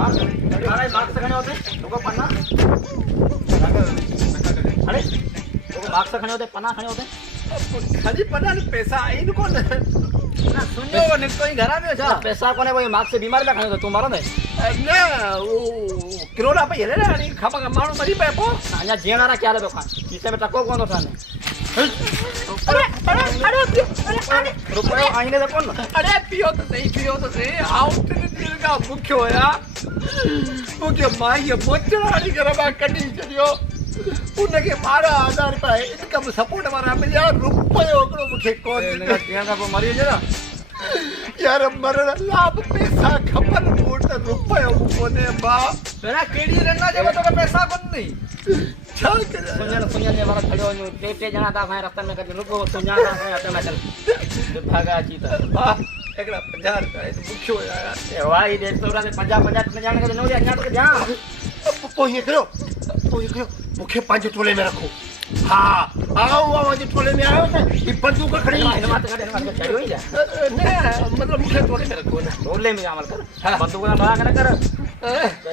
marks खणे होते लोक 50 अरे लोक मार्क्स खणे होते 50 खणे होते खाली 50 पैसा आई न कोन ना सुनियो ने कोई घर में छा पैसा कोने भाई मार्क्स से बीमार में खणे होते तू मारो ने ना वो किरोड़ा पे हेले ना खापा माणो मरी पे पो अञा जीणारा क्या ले खान किसे में टको कोन थाने अरे रुपयो आईने दे कोन अरे पियो तो सही आओ तेरे दिल का मुख्य होया मुख्य माई ये मोचरानी करबा कटी चलियो उनके 12,000 रुपए इनकम सपोर्ट वाला मिलिया रुपयो ओकरो मुखे कोन जीणा को मरी जरा यार मरण लाभ पैसा खपन वोट रुपयो कोने बा मेरा केडी रन्ना जे तो पैसा कोन नहीं छा करे सुनिया ने वाला खड़ो नु टे जना ता भाई रास्ता में कर रुको सुनिया ता भाई रास्ता में चल भागा चीता एकड़ा 50 रुपए मुख्य होया ए भाई 150 से 50 जाने के नो जा तो जा पोही करो मुखे 5 टोले में रखो हाँ आओ जो टोले में आयो था ये बंदूक खड़ी इन बात करे चढ़ो ही जा नहीं मतलब मुखे टोले में रखो ना टोले में अमल कर बंदूक ना बड़ा कर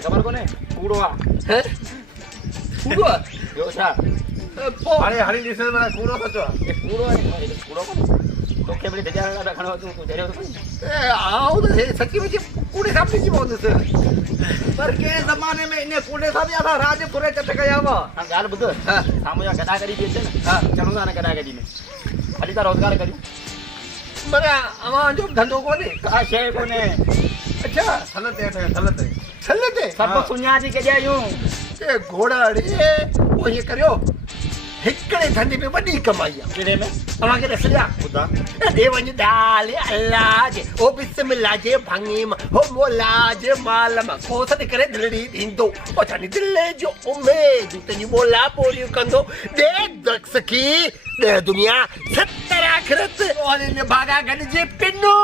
खबर कोने कूड़वा है पूरा यो छा अरे हरी दिसे में कूड़ो सचो ये कूड़ो कोने तो के बड़ी दजा रखणो तू जरे तो आओ तो सच्ची में कूड़े साहब की बात है पर के जमाने में इने कूड़े साहब या था राजपुरे चटक जावा हम गाल बुध सामो या गदा करी बेचे ना हां चलो ना गदा करी में खाली ता रोजगार करी मरा अमा जो धंधो कोने का शे कोने अच्छा छलते सब सुनिया जी के जायूं ए घोड़ा रे वो ये करियो हिकड़े धंधे में वडी कमाई केड़े में अमा के रसलिया खुदा देवनी दाल अल्लाह जे ओ बिस्मिल्लाह जे भंगीम हो मोला जे मालम कोसत करे दिलड़ी दींदो ओ जानी दिले जो उम्मीद तनी मोला पोरी कंदो दे दक्ष की दे दुनिया 70 आखिरत और ने भागा गन जे पिन्नो